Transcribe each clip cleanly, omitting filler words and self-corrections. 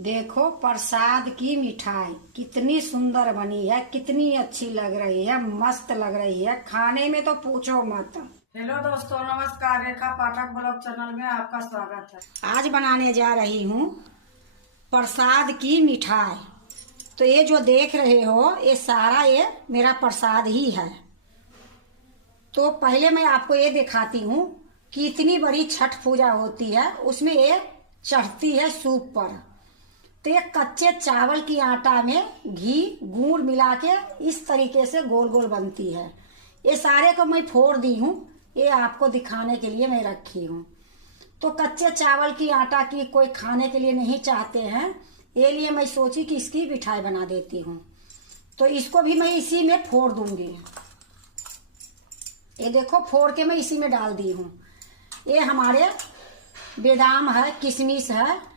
देखो प्रसाद की मिठाई कितनी सुंदर बनी है, कितनी अच्छी लग रही है, मस्त लग रही है। खाने में तो पूछो मत। हेलो दोस्तों, नमस्कार। रेखा पाठक ब्लॉग चैनल में आपका स्वागत है। आज बनाने जा रही हूँ प्रसाद की मिठाई। तो ये जो देख रहे हो ये सारा ये मेरा प्रसाद ही है। तो पहले मैं आपको ये दिखाती हूँ कि इतनी बड़ी छठ पूजा होती है, उसमें ये चढ़ती है सूप पर। तो ये कच्चे चावल की आटा में घी गुड़ मिला के इस तरीके से गोल गोल बनती है। ये सारे को मैं फोड़ दी हूँ, ये आपको दिखाने के लिए मैं रखी हूँ। तो कच्चे चावल की आटा की कोई खाने के लिए नहीं चाहते हैं, ये लिए मैं सोची कि इसकी मिठाई बना देती हूँ। तो इसको भी मैं इसी में फोड़ दूंगी। ये देखो फोड़ के मैं इसी में डाल दी हूँ। ये हमारे बादाम है, किशमिश है,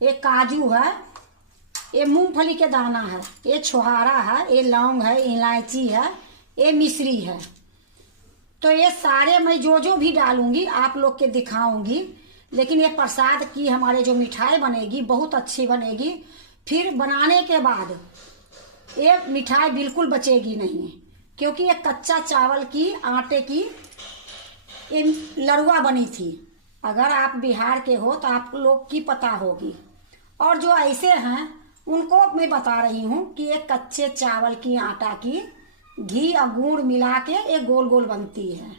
ये काजू है, ये मूंगफली के दाना है, ये छोहारा है, ये लौंग है, इलायची है, ये मिश्री है। तो ये सारे मैं जो जो भी डालूंगी आप लोग के दिखाऊंगी। लेकिन ये प्रसाद की हमारे जो मिठाई बनेगी बहुत अच्छी बनेगी। फिर बनाने के बाद ये मिठाई बिल्कुल बचेगी नहीं, क्योंकि ये कच्चा चावल की आटे की ये लड़ुआ बनी थी। अगर आप बिहार के हो तो आप लोग की पता होगी। और जो ऐसे हैं उनको मैं बता रही हूँ कि ये कच्चे चावल की आटा की घी और गुड़ मिला के ये गोल गोल बनती है।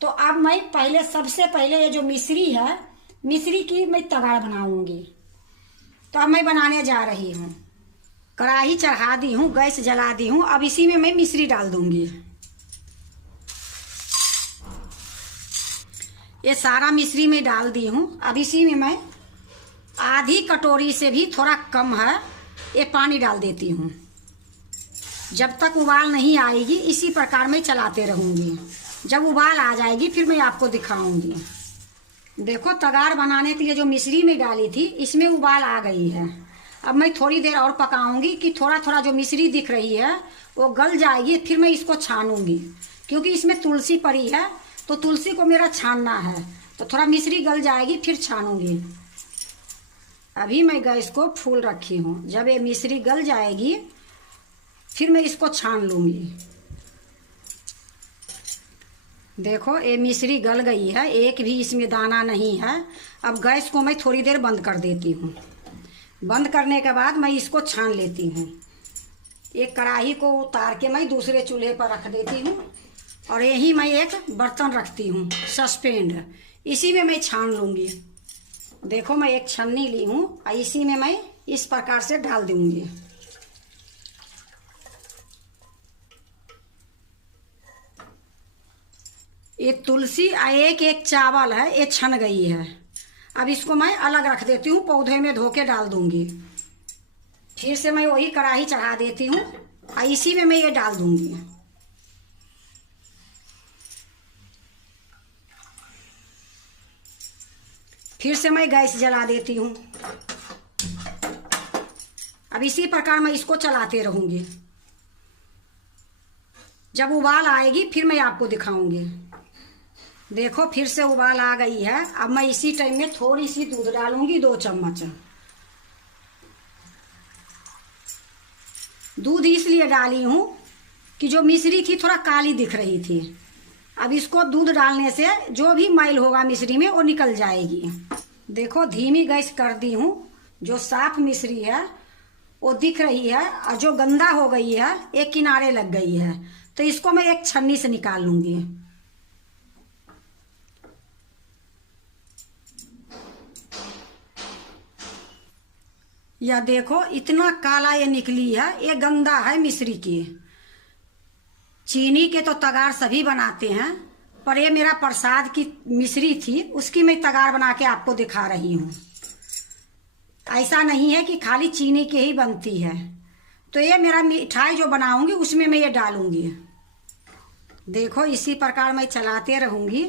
तो अब मैं पहले सबसे पहले ये जो मिश्री है, मिश्री की मैं तगाड़ बनाऊंगी। तो अब मैं बनाने जा रही हूँ। कढ़ाई चढ़ा दी हूँ, गैस जला दी हूँ। अब इसी में मैं मिश्री डाल दूंगी। ये सारा मिश्री में डाल दी हूँ। अब इसी में मैं आधी कटोरी से भी थोड़ा कम है ये पानी डाल देती हूँ। जब तक उबाल नहीं आएगी इसी प्रकार मैं चलाते रहूँगी। जब उबाल आ जाएगी फिर मैं आपको दिखाऊंगी। देखो तगाड़ बनाने के लिए जो मिश्री में डाली थी इसमें उबाल आ गई है। अब मैं थोड़ी देर और पकाऊंगी कि थोड़ा थोड़ा जो मिश्री दिख रही है वो गल जाएगी। फिर मैं इसको छानूंगी, क्योंकि इसमें तुलसी पड़ी है तो तुलसी को मेरा छानना है। तो थोड़ा मिश्री गल जाएगी फिर छानूंगी। अभी मैं गैस को फुल रखी हूँ। जब ये मिश्री गल जाएगी फिर मैं इसको छान लूँगी। देखो ये मिश्री गल गई है, एक भी इसमें दाना नहीं है। अब गैस को मैं थोड़ी देर बंद कर देती हूँ। बंद करने के बाद मैं इसको छान लेती हूँ। एक कढ़ाई को उतार के मैं दूसरे चूल्हे पर रख देती हूँ और यही मैं एक बर्तन रखती हूँ सस्पेंड, इसी में मैं छान लूँगी। देखो मैं एक छन्नी ली हूँ और इसी में मैं इस प्रकार से डाल दूँगी। ये तुलसी और एक एक चावल है, ये छन गई है। अब इसको मैं अलग रख देती हूँ, पौधे में धो के डाल दूँगी। फिर से मैं वही कढ़ाई चढ़ा देती हूँ और इसी में मैं ये डाल दूँगी। फिर से मैं गैस जला देती हूँ। अब इसी प्रकार मैं इसको चलाते रहूँगी। जब उबाल आएगी फिर मैं आपको दिखाऊंगी। देखो फिर से उबाल आ गई है। अब मैं इसी टाइम में थोड़ी सी दूध डालूंगी, 2 चम्मच। दूध इसलिए डाली हूँ कि जो मिश्री थी थोड़ा काली दिख रही थी। अब इसको दूध डालने से जो भी मैल होगा मिश्री में वो निकल जाएगी। देखो धीमी गैस कर दी हूँ। जो साफ मिश्री है वो दिख रही है और जो गंदा हो गई है एक किनारे लग गई है। तो इसको मैं एक छन्नी से निकाल लूंगी। यह देखो इतना काला ये निकली है, ये गंदा है मिश्री की। चीनी के तो तगाड़ सभी बनाते हैं, पर ये मेरा प्रसाद की मिश्री थी, उसकी मैं तगाड़ बना के आपको दिखा रही हूँ। ऐसा नहीं है कि खाली चीनी के ही बनती है। तो ये मेरा मिठाई जो बनाऊंगी उसमें मैं ये डालूंगी। देखो इसी प्रकार मैं चलाते रहूंगी।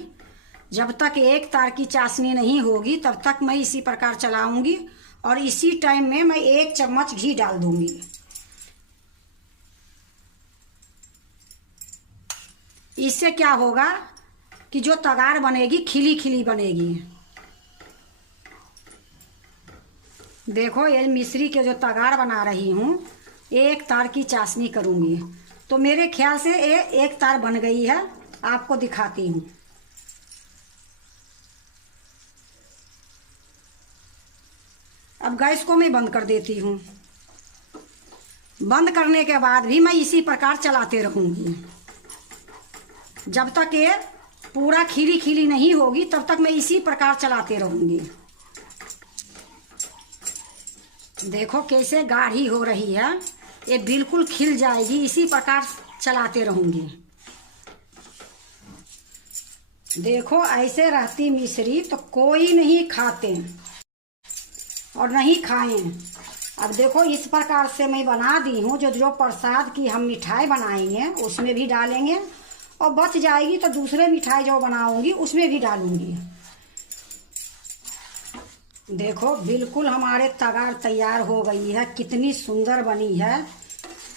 जब तक एक तार की चाशनी नहीं होगी तब तक मैं इसी प्रकार चलाऊंगी। और इसी टाइम में मैं 1 चम्मच घी डाल दूंगी। इससे क्या होगा कि जो तगाड़ बनेगी खिली खिली बनेगी। देखो ये मिश्री के जो तगाड़ बना रही हूँ, एक तार की चाशनी करूँगी। तो मेरे ख्याल से ये एक तार बन गई है, आपको दिखाती हूँ। अब गैस को मैं बंद कर देती हूँ। बंद करने के बाद भी मैं इसी प्रकार चलाते रहूँगी जब तक ये पूरा खिली खिली नहीं होगी, तब तक मैं इसी प्रकार चलाते रहूँगी। देखो कैसे गाढ़ी हो रही है, ये बिल्कुल खिल जाएगी। इसी प्रकार चलाते रहूँगी। देखो ऐसे रहती मिश्री तो कोई नहीं खाते और नहीं खाएं। अब देखो इस प्रकार से मैं बना दी हूँ। जो प्रसाद की हम मिठाई बनाएंगे उसमें भी डालेंगे, और बच जाएगी तो दूसरे मिठाई जो बनाऊंगी उसमें भी डालूंगी। देखो बिल्कुल हमारे तगाड़ तैयार हो गई है, कितनी सुंदर बनी है।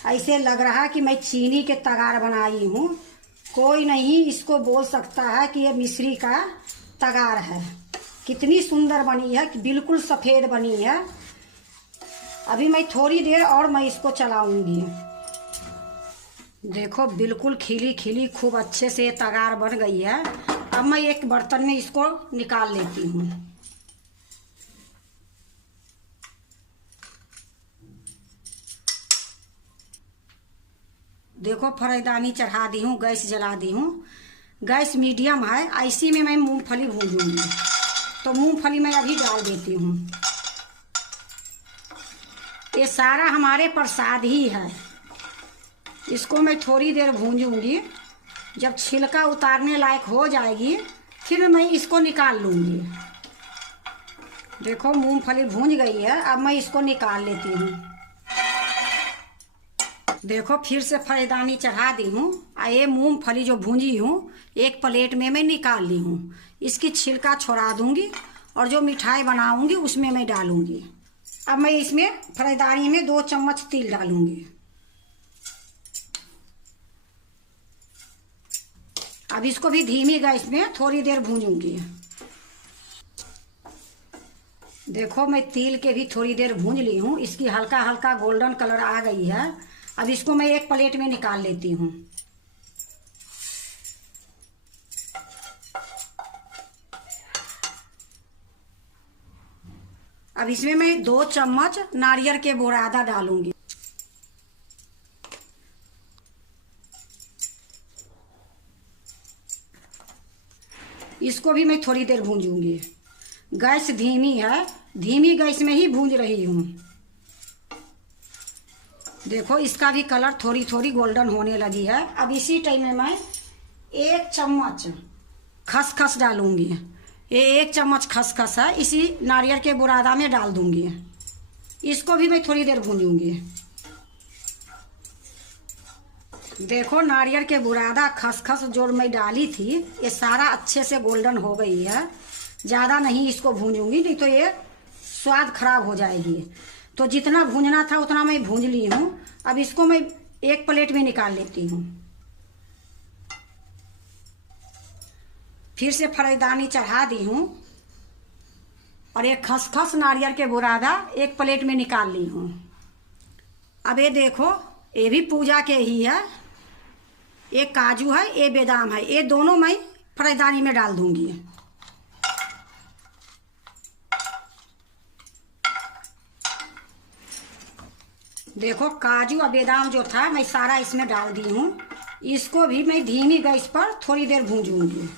ऐसे लग रहा है कि मैं चीनी के तगाड़ बनाई हूँ। कोई नहीं इसको बोल सकता है कि ये मिश्री का तगाड़ है। कितनी सुंदर बनी है, बिल्कुल सफ़ेद बनी है। अभी मैं थोड़ी देर और मैं इसको चलाऊंगी। देखो बिल्कुल खिली खिली खूब अच्छे से तगाड़ बन गई है। अब मैं एक बर्तन में इसको निकाल लेती हूँ। देखो फ्राईदानी चढ़ा दी हूँ, गैस जला दी हूँ। गैस मीडियम है। ऐसी में मैं मूंगफली भूनूंगी। तो मूंगफली मैं अभी डाल देती हूँ। ये सारा हमारे प्रसाद ही है। इसको मैं थोड़ी देर भूंजूंगी। जब छिलका उतारने लायक हो जाएगी फिर मैं इसको निकाल लूँगी। देखो मूंगफली भूंज गई है। अब मैं इसको निकाल लेती हूँ। देखो फिर से फ्राईदानी चढ़ा दी हूँ। ये मूंगफली जो भूंजी हूँ एक प्लेट में मैं निकाल ली हूँ। इसकी छिलका छोड़ा दूंगी और जो मिठाई बनाऊंगी उसमें मैं डालूंगी। अब मैं इसमें फ्राईदानी में 2 चम्मच तिल डालूंगी। अब इसको भी धीमी गैस में थोड़ी देर भूंजूंगी। देखो मैं तिल के भी थोड़ी देर भूंज ली हूँ। इसकी हल्का हल्का गोल्डन कलर आ गई है। अब इसको मैं एक प्लेट में निकाल लेती हूँ। अब इसमें मैं 2 चम्मच नारियल के बुरादा डालूंगी। इसको भी मैं थोड़ी देर भूंजूंगी। गैस धीमी है, धीमी गैस में ही भूंज रही हूँ। देखो इसका भी कलर थोड़ी थोड़ी गोल्डन होने लगी है। अब इसी टाइम में मैं 1 चम्मच खसखस डालूंगी। ये 1 चम्मच खसखस है, इसी नारियल के बुरादा में डाल दूंगी। इसको भी मैं थोड़ी देर भूंजूंगी। देखो नारियल के बुरादा खसखस जो मैं डाली थी ये सारा अच्छे से गोल्डन हो गई है। ज़्यादा नहीं इसको भूंजूंगी, नहीं तो ये स्वाद खराब हो जाएगी। तो जितना भूंजना था उतना मैं भूंज ली हूँ। अब इसको मैं एक प्लेट में निकाल लेती हूँ। फिर से फ्राईदानी चढ़ा दी हूँ और एक खसखस नारियल के बुरादा एक प्लेट में निकाल ली हूँ। अब ये देखो ये भी पूजा के ही है। एक काजू है, ये बादाम है, ये दोनों मैं फ्राईदानी में डाल दूंगी। देखो काजू और बादाम जो था मैं सारा इसमें डाल दी हूँ। इसको भी मैं धीमी गैस पर थोड़ी देर भूंजूंगी।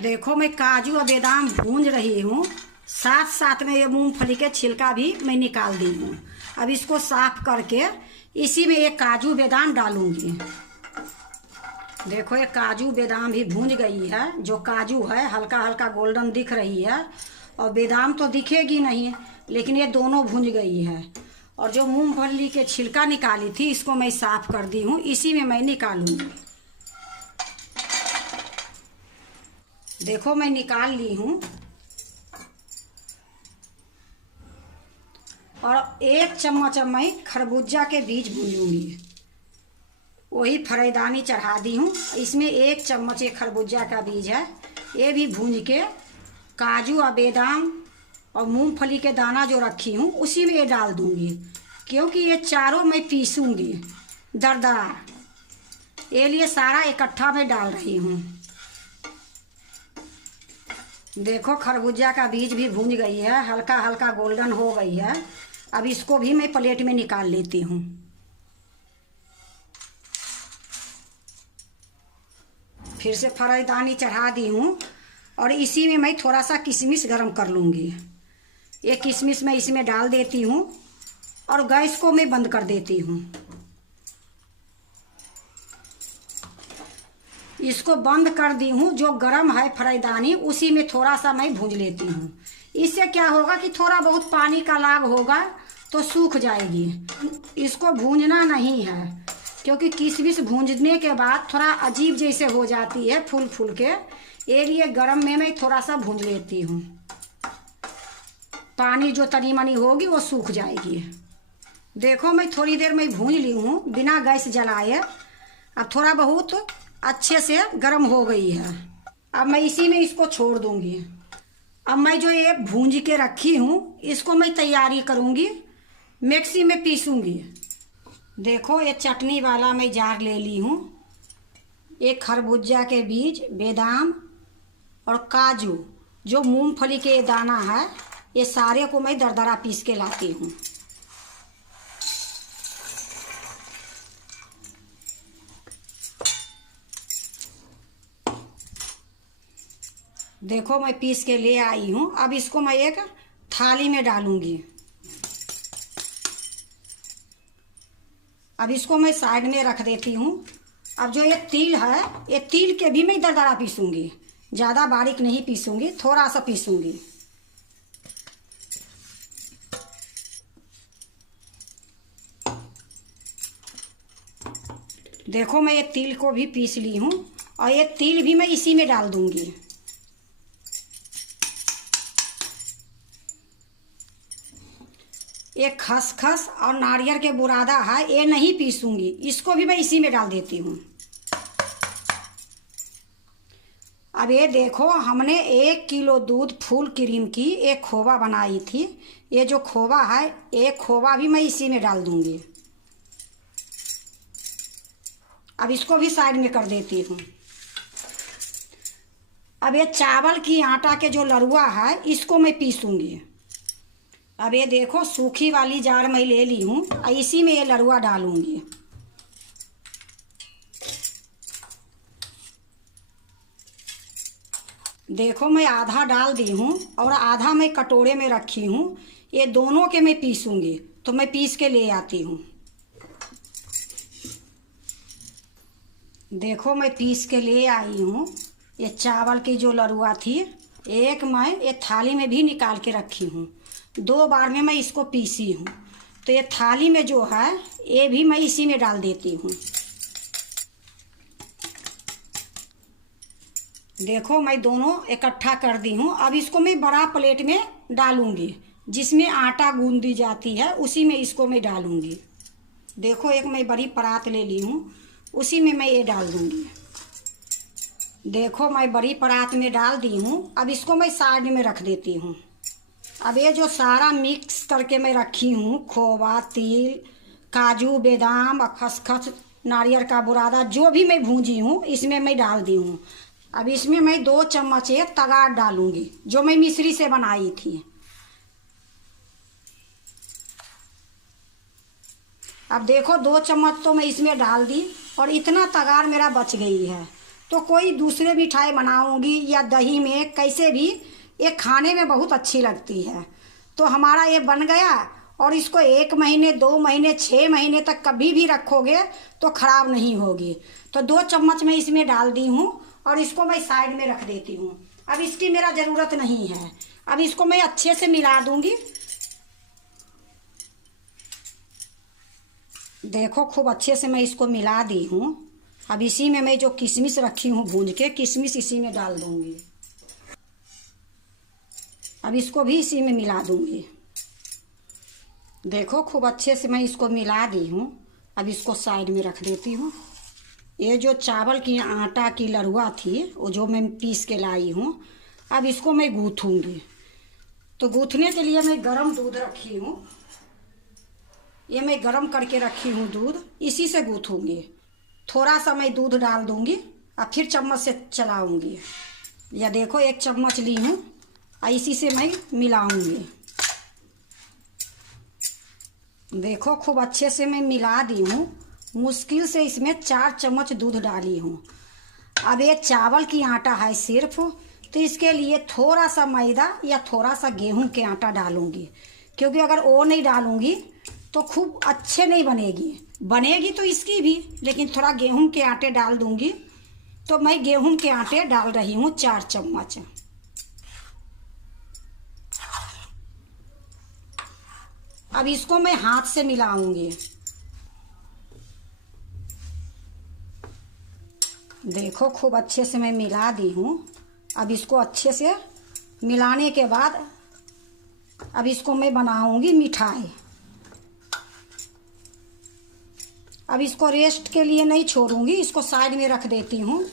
देखो मैं काजू और बादाम भूंज रही हूँ, साथ साथ में ये मूंगफली के छिलका भी मैं निकाल दी हूँ। अब इसको साफ करके इसी में ये काजू बादाम डालूंगी। देखो ये काजू बादाम भी भूंज गई है। जो काजू है हल्का हल्का गोल्डन दिख रही है और बादाम तो दिखेगी नहीं, लेकिन ये दोनों भूंज गई है। और जो मूंगफली के छिलका निकाली थी इसको मैं साफ कर दी हूँ, इसी में मैं निकालूंगी। देखो मैं निकाल ली हूँ। और 1 चम्मच मैं खरबूजा के बीज भूनूंगी। वही फ्राईदानी चढ़ा दी हूँ। इसमें 1 चम्मच ये खरबूजा का बीज है, ये भी भूंज के काजू और बादाम और मूंगफली के दाना जो रखी हूँ उसी में ये डाल दूंगी, क्योंकि ये चारों मैं पीसूंगी दरदरा। ये लिए सारा इकट्ठा मैं डाल रही हूँ। देखो खरबूजा का बीज भी भून गई है, हल्का हल्का गोल्डन हो गई है। अब इसको भी मैं प्लेट में निकाल लेती हूँ। फिर से फराईदानी चढ़ा दी हूँ और इसी में मैं थोड़ा सा किशमिश गरम कर लूँगी। ये किशमिश मैं इसमें डाल देती हूँ और गैस को मैं बंद कर देती हूँ। इसको बंद कर दी हूँ। जो गरम है फराईदानी उसी में थोड़ा सा मैं भूंज लेती हूँ। इससे क्या होगा कि थोड़ा बहुत पानी का लाभ होगा तो सूख जाएगी। इसको भूंजना नहीं है, क्योंकि किशमिश भूंजने के बाद थोड़ा अजीब जैसे हो जाती है फूल फूल के। ये लिए गरम में मैं थोड़ा सा भूंज लेती हूँ। पानी जो तनी मनी होगी वो सूख जाएगी। देखो मैं थोड़ी देर में भूंज ली हूँ बिना गैस जलाए। अब थोड़ा बहुत अच्छे से गर्म हो गई है। अब मैं इसी में इसको छोड़ दूंगी। अब मैं जो ये भूंज के रखी हूँ इसको मैं तैयारी करूँगी, मिक्सी में पीसूँगी। देखो ये चटनी वाला मैं जार ले ली हूँ। एक खरबूजा के बीज, बादाम और काजू, जो मूंगफली के दाना है, ये सारे को मैं दरदरा पीस के लाती हूँ। देखो मैं पीस के ले आई हूँ। अब इसको मैं एक थाली में डालूंगी। अब इसको मैं साइड में रख देती हूँ। अब जो ये तिल है, ये तिल के भी मैं दरदरा पीसूंगी। ज़्यादा बारीक नहीं पीसूंगी, थोड़ा सा पीसूंगी। देखो मैं ये तिल को भी पीस ली हूँ और ये तिल भी मैं इसी में डाल दूंगी। ये खसखस और नारियल के बुरादा है, ये नहीं पीसूंगी, इसको भी मैं इसी में डाल देती हूँ। अब ये देखो हमने 1 किलो दूध फुल क्रीम की एक खोवा बनाई थी। ये जो खोवा है, एक खोवा भी मैं इसी में डाल दूंगी। अब इसको भी साइड में कर देती हूँ। अब ये चावल की आटा के जो लरुआ है इसको मैं पीसूंगी। अब ये देखो सूखी वाली जार मैं ले ली हूँ और इसी में ये लरुआ डालूंगी। देखो मैं आधा डाल दी हूँ और आधा मैं कटोरे में रखी हूँ। ये दोनों के मैं पीसूंगी, तो मैं पीस के ले आती हूँ। देखो मैं पीस के ले आई हूँ। ये चावल की जो लरुआ थी, एक मैं ये थाली में भी निकाल के रखी हूँ। 2 बार में मैं इसको पीसी हूँ। तो ये थाली में जो है ये भी मैं इसी में डाल देती हूँ। देखो मैं दोनों इकट्ठा कर दी हूँ। अब इसको मैं बड़ा प्लेट में डालूंगी, जिसमें आटा गूंदी जाती है उसी में इसको मैं डालूंगी। देखो एक मैं बड़ी परात ले ली हूँ, उसी में मैं ये डाल दूंगी। देखो मैं बड़ी परात में डाल दी हूँ। अब इसको मैं साइड में रख देती हूँ। अब ये जो सारा मिक्स करके मैं रखी हूँ, खोवा, तिल, काजू, बादाम और खसखस, नारियल का बुरादा, जो भी मैं भूंजी हूँ इसमें मैं डाल दी हूँ। अब इसमें मैं 2 चम्मच एक तगार डालूंगी, जो मैं मिश्री से बनाई थी। अब देखो 2 चम्मच तो मैं इसमें डाल दी और इतना तगार मेरा बच गई है। तो कोई दूसरे मिठाई बनाऊंगी या दही में, कैसे भी ये खाने में बहुत अच्छी लगती है। तो हमारा ये बन गया और इसको 1 महीने, 2 महीने, 6 महीने तक कभी भी रखोगे तो ख़राब नहीं होगी। तो 2 चम्मच मैं इसमें डाल दी हूँ और इसको मैं साइड में रख देती हूँ। अब इसकी मेरा ज़रूरत नहीं है। अब इसको मैं अच्छे से मिला दूंगी। देखो खूब अच्छे से मैं इसको मिला दी हूँ। अब इसी में मैं जो किशमिश रखी हूँ भून के, किशमिश इसी में डाल दूंगी। अब इसको भी इसी में मिला दूंगी। देखो खूब अच्छे से मैं इसको मिला दी हूँ। अब इसको साइड में रख देती हूँ। ये जो चावल की आटा की लरुआ थी, वो जो मैं पीस के लाई हूँ, अब इसको मैं गूँथूंगी। तो गूँथने के लिए मैं गरम दूध रखी हूँ, ये मैं गरम करके रखी हूँ दूध, इसी से गूँथूंगी। थोड़ा सा मैं दूध डाल दूंगी और फिर चम्मच से चलाऊंगी। या देखो 1 चम्मच ली हूँ और इसी से मैं मिलाऊंगी। देखो खूब अच्छे से मैं मिला दी हूँ। मुश्किल से इसमें 4 चम्मच दूध डाली हूँ। अब ये चावल की आटा है सिर्फ, तो इसके लिए थोड़ा सा मैदा या थोड़ा सा गेहूं के आटा डालूंगी, क्योंकि अगर वो नहीं डालूंगी तो खूब अच्छे नहीं बनेगी। बनेगी तो इसकी भी, लेकिन थोड़ा गेहूं के आटे डाल दूंगी। तो मैं गेहूं के आटे डाल रही हूँ 4 चम्मच। अब इसको मैं हाथ से मिलाऊंगी। देखो खूब अच्छे से मैं मिला दी हूँ। अब इसको अच्छे से मिलाने के बाद अब इसको मैं बनाऊंगी मिठाई। अब इसको रेस्ट के लिए नहीं छोड़ूंगी, इसको साइड में रख देती हूँ।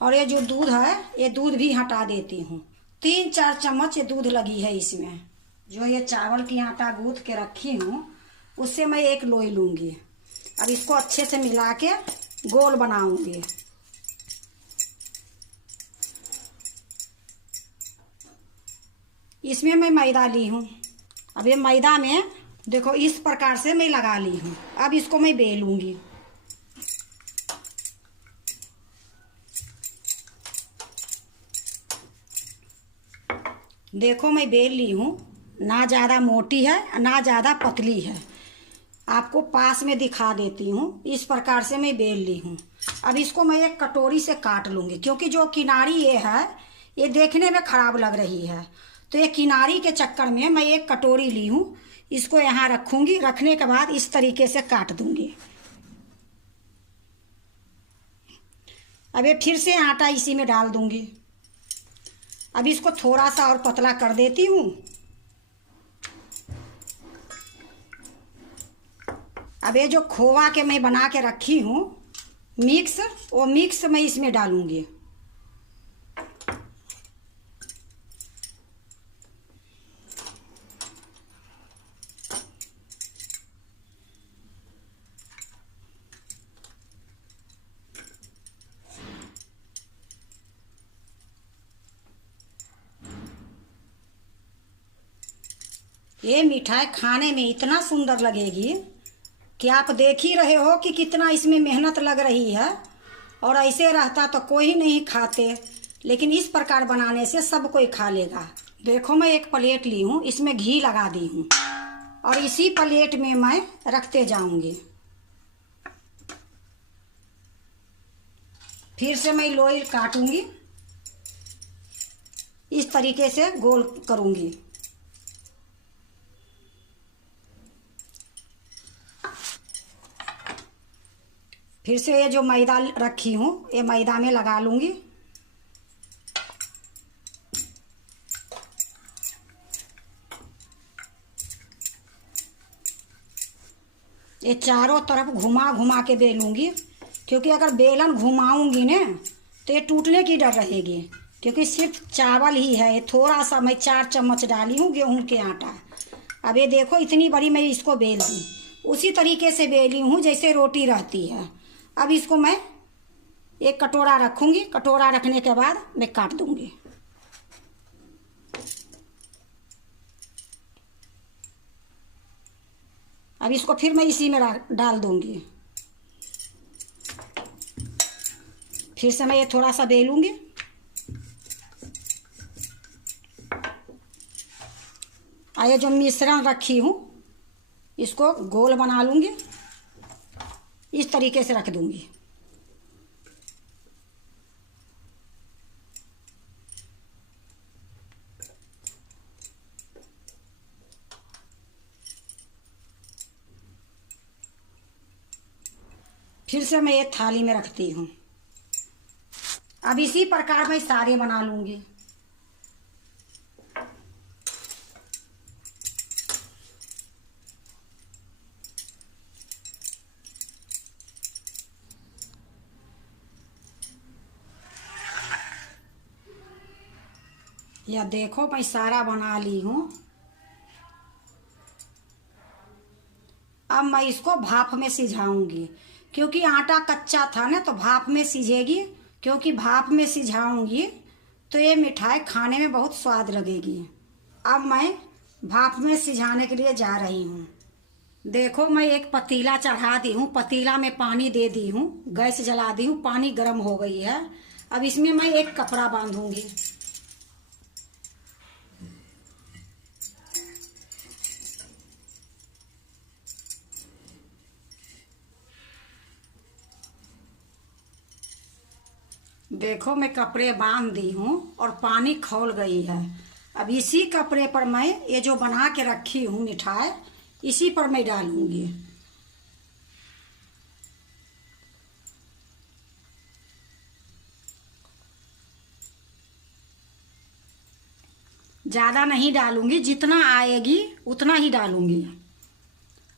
और ये जो दूध है, ये दूध भी हटा देती हूँ। 3-4 चम्मच ये दूध लगी है इसमें। जो ये चावल की आटा गूँथ के रखी हूँ, उससे मैं एक लोई लूँगी। अब इसको अच्छे से मिला के गोल बनाऊंगी। इसमें मैं मैदा ली हूँ। अब ये मैदा में देखो इस प्रकार से मैं लगा ली हूँ। अब इसको मैं बेलूंगी। देखो मैं बेल ली हूँ, ना ज़्यादा मोटी है ना ज़्यादा पतली है। आपको पास में दिखा देती हूँ। इस प्रकार से मैं बेल ली हूँ। अब इसको मैं एक कटोरी से काट लूँगी, क्योंकि जो किनारी ये है ये देखने में ख़राब लग रही है। तो ये किनारी के चक्कर में मैं एक कटोरी ली हूँ, इसको यहाँ रखूँगी। रखने के बाद इस तरीके से काट दूँगी। अब ये फिर से आटा इसी में डाल दूँगी। अब इसको थोड़ा सा और पतला कर देती हूँ। अब ये जो खोवा के मैं बना के रखी हूँ मिक्स, वो मिक्स मैं इसमें डालूँगी। ये मिठाई खाने में इतना सुंदर लगेगी कि आप देख ही रहे हो कि कितना इसमें मेहनत लग रही है। और ऐसे रहता तो कोई नहीं खाते, लेकिन इस प्रकार बनाने से सब कोई खा लेगा। देखो मैं एक प्लेट ली हूँ, इसमें घी लगा दी हूँ और इसी प्लेट में मैं रखते जाऊंगी। फिर से मैं लोई काटूंगी, इस तरीके से गोल करूंगी। फिर से ये जो मैदा रखी हूँ ये मैदा में लगा लूँगी। ये चारों तरफ घुमा घुमा के बेलूँगी, क्योंकि अगर बेलन घुमाऊँगी ना तो ये टूटने की डर रहेगी। क्योंकि सिर्फ चावल ही है, थोड़ा सा मैं 4 चम्मच डाली हूँ गेहूं के आटा। अब ये देखो इतनी बड़ी मैं इसको बेल दी, उसी तरीके से बेली हूँ जैसे रोटी रहती है। अब इसको मैं एक कटोरा रखूँगी, कटोरा रखने के बाद मैं काट दूँगी। अब इसको फिर मैं इसी में डाल दूँगी। फिर से मैं ये थोड़ा सा बेलूँगी। और ये जो मिश्रण रखी हूँ इसको गोल बना लूँगी, इस तरीके से रख दूँगी। फिर से मैं ये थाली में रखती हूँ। अब इसी प्रकार मैं सारे बना लूँगी। या देखो मैं सारा बना ली हूँ। अब मैं इसको भाप में सिझाऊंगी, क्योंकि आटा कच्चा था ना, तो भाप में सिझेगी। क्योंकि भाप में सिझाऊंगी तो ये मिठाई खाने में बहुत स्वाद लगेगी। अब मैं भाप में सिझाने के लिए जा रही हूँ। देखो मैं एक पतीला चढ़ा दी हूँ, पतीला में पानी दे दी हूँ, गैस जला दी हूँ, पानी गर्म हो गई है। अब इसमें मैं एक कपड़ा बांधूंगी। देखो मैं कपड़े बांध दी हूँ और पानी खौल गई है। अब इसी कपड़े पर मैं ये जो बना के रखी हूँ मिठाई, इसी पर मैं डालूंगी। ज़्यादा नहीं डालूंगी, जितना आएगी उतना ही डालूंगी।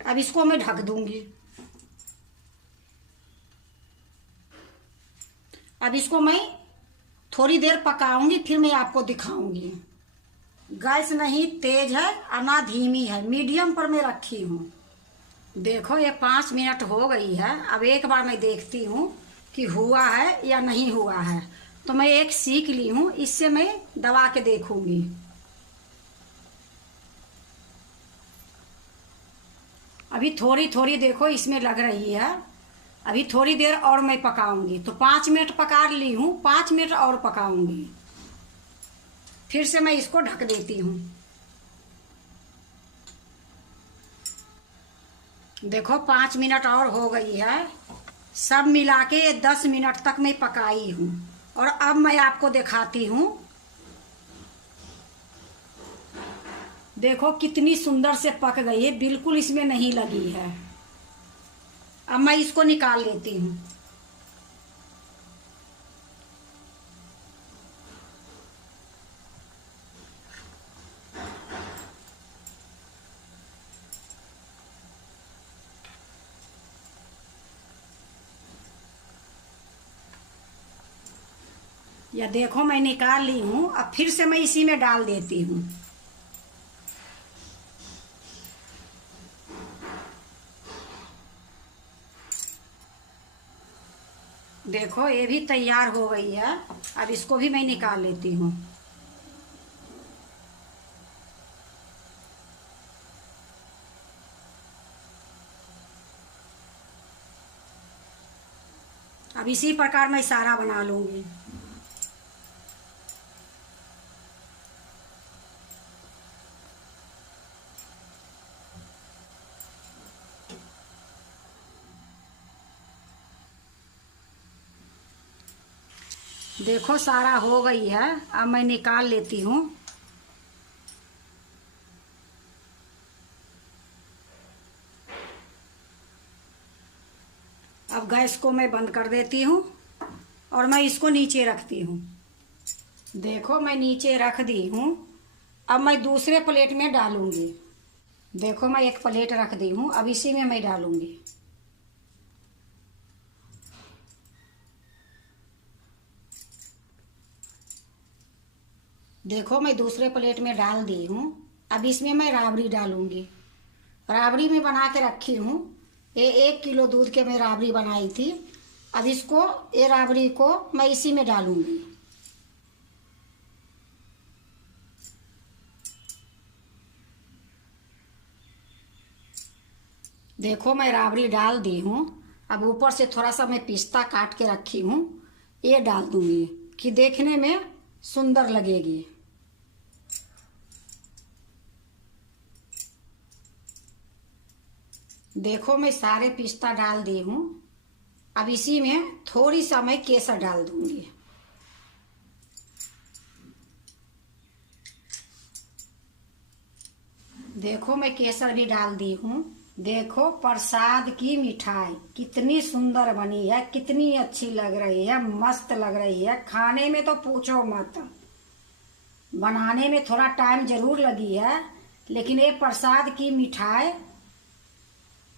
अब इसको मैं ढक दूंगी। अब इसको मैं थोड़ी देर पकाऊंगी, फिर मैं आपको दिखाऊंगी। गैस नहीं तेज है और ना धीमी है, मीडियम पर मैं रखी हूँ। देखो ये 5 मिनट हो गई है। अब एक बार मैं देखती हूँ कि हुआ है या नहीं हुआ है। तो मैं एक सीख ली हूँ, इससे मैं दबा के देखूंगी। अभी थोड़ी थोड़ी देखो इसमें लग रही है। अभी थोड़ी देर और मैं पकाऊंगी। तो 5 मिनट पका ली हूँ, 5 मिनट और पकाऊंगी। फिर से मैं इसको ढक देती हूँ। देखो 5 मिनट और हो गई है। सब मिला के 10 मिनट तक मैं पकाई हूँ। और अब मैं आपको दिखाती हूँ। देखो कितनी सुंदर से पक गई है, बिल्कुल इसमें नहीं लगी है। अब मैं इसको निकाल लेती हूँ। या देखो मैं निकाल ली हूँ। अब फिर से मैं इसी में डाल देती हूँ। देखो ये भी तैयार हो गई है। अब इसको भी मैं निकाल लेती हूँ। अब इसी प्रकार मैं सारा बना लूंगी। देखो सारा हो गई है। अब मैं निकाल लेती हूँ। अब गैस को मैं बंद कर देती हूँ और मैं इसको नीचे रखती हूँ। देखो मैं नीचे रख दी हूँ। अब मैं दूसरे प्लेट में डालूंगी। देखो मैं एक प्लेट रख दी हूँ, अब इसी में मैं डालूंगी। देखो मैं दूसरे प्लेट में डाल दी हूँ। अब इसमें मैं राबड़ी डालूंगी। राबड़ी में बना के रखी हूँ। ये 1 किलो दूध के मैं राबड़ी बनाई थी। अब इसको, ये राबड़ी को मैं इसी में डालूंगी। देखो मैं राबड़ी डाल दी हूँ। अब ऊपर से थोड़ा सा मैं पिस्ता काट के रखी हूँ, ये डाल दूंगी कि देखने में सुंदर लगेगी। देखो मैं सारे पिस्ता डाल दी हूँ। अब इसी में थोड़ी सा मैं केसर डाल दूंगी। देखो मैं केसर भी डाल दी हूँ। देखो प्रसाद की मिठाई कितनी सुंदर बनी है, कितनी अच्छी लग रही है, मस्त लग रही है। खाने में तो पूछो मत। बनाने में थोड़ा टाइम जरूर लगी है, लेकिन ये प्रसाद की मिठाई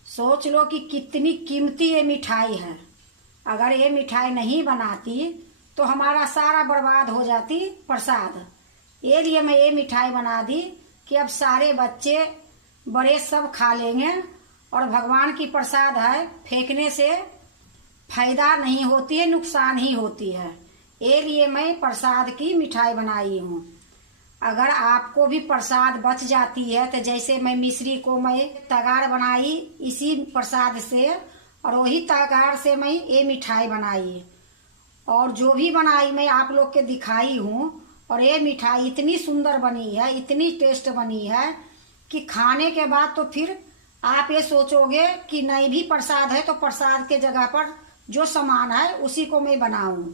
सोच लो कि कितनी कीमती ये मिठाई है। अगर ये मिठाई नहीं बनाती तो हमारा सारा बर्बाद हो जाती प्रसाद। ये लिए मैं ये मिठाई बना दी कि अब सारे बच्चे बड़े सब खा लेंगे। और भगवान की प्रसाद है, फेंकने से फायदा नहीं होती है, नुकसान ही होती है। ये लिए मैं प्रसाद की मिठाई बनाई हूँ। अगर आपको भी प्रसाद बच जाती है तो जैसे मैं मिश्री को मैं तगार बनाई इसी प्रसाद से, और वही तगार से मैं ये मिठाई बनाई, और जो भी बनाई मैं आप लोग के दिखाई हूँ। और ये मिठाई इतनी सुंदर बनी है, इतनी टेस्ट बनी है कि खाने के बाद तो फिर आप ये सोचोगे कि नहीं भी प्रसाद है तो प्रसाद के जगह पर जो सामान है उसी को मैं बनाऊं।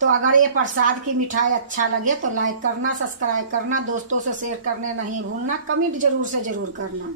तो अगर ये प्रसाद की मिठाई अच्छा लगे तो लाइक करना, सब्सक्राइब करना, दोस्तों से शेयर करने नहीं भूलना, कमेंट जरूर से जरूर करना।